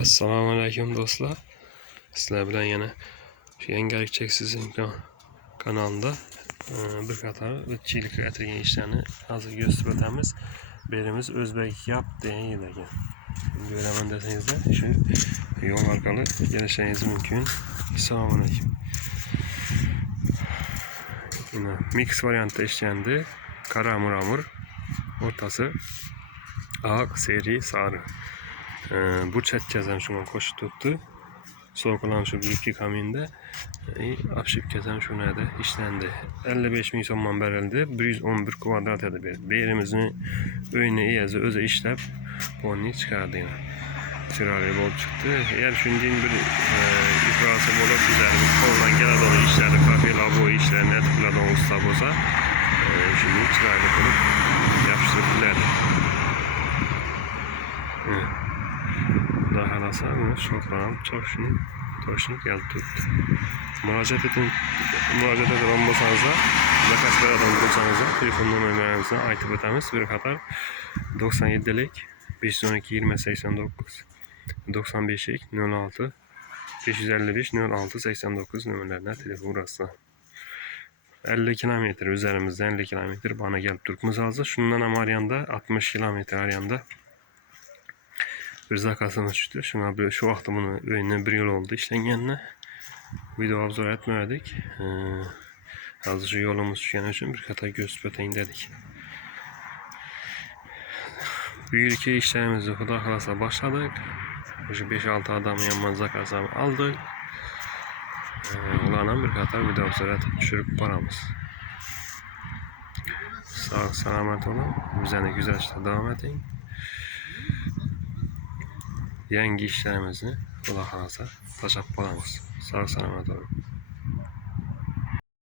Assalomu alaykum do'stlar. Sizlar bilan yana shu Yangilik Cheksiz kanalida bir qator o'tchilik aytilgan ishlarni hozir ko'rsatib o'tamiz. Berimiz O'zbek Yap degan ekan. Ko'raman desangizlar shu yo'l orqali kelishingiz mumkin. Assalomu alaykum. Mix variantda ishgandi. Qora muramur, o'rtasi oq, seri, sari. Bu chatkazam shunga qo'shib turibdi. So'qlanishib ikki kaminda obshipkazam shunada ishlandi. 55 ming so'mdan berildi. 111 kvadrat edi. Berimizni uyni egasi o'zi ishlab ponni chiqardi. Chiroyli bo'lib chiqdi. Eğer shunday bir iflosi bo'lib bizlar qo'ldan keladigan ishlarni, profil abo ishlarni net qiladigan usta bo'lsa, shuni chiroyli qilib yopishtirib biladi. Daha kalasa bunu şoklam toşnik geldi tuttu. Müracaat eden olmasanızda, zakaslardan bulsanızda telefon numarlarınızı aytıp ötemiz. Bir qatar 97'lik 512 20 89 95'lik 06 555 06 89 numaralarına telefon rastla. 50 kilometre üzerimizde 50 kilometre bana gelip durmamız lazım. Şundan ama arayanda 60 kilometre arayanda bir zakasını düştü. Şuna bir şu vakti bunu öğünden bir yıl oldu işlengenine. Video obzor etmedik. Hazır şu yolumuz düşen için bir kata gösterip öteyin dedik. Bu ilk işlerimizi Xudo xolasa başladık. Şu 5-6 adamı yanman zakasını aldık. Ularla bir kata video obzor etip düşürüp paramız. Sağ selamet olun. Bizden güzel işte devam edin. Yangi işlerimizni Xudo xolasa tashlab qolamiz. Sog' salomat bo'ling.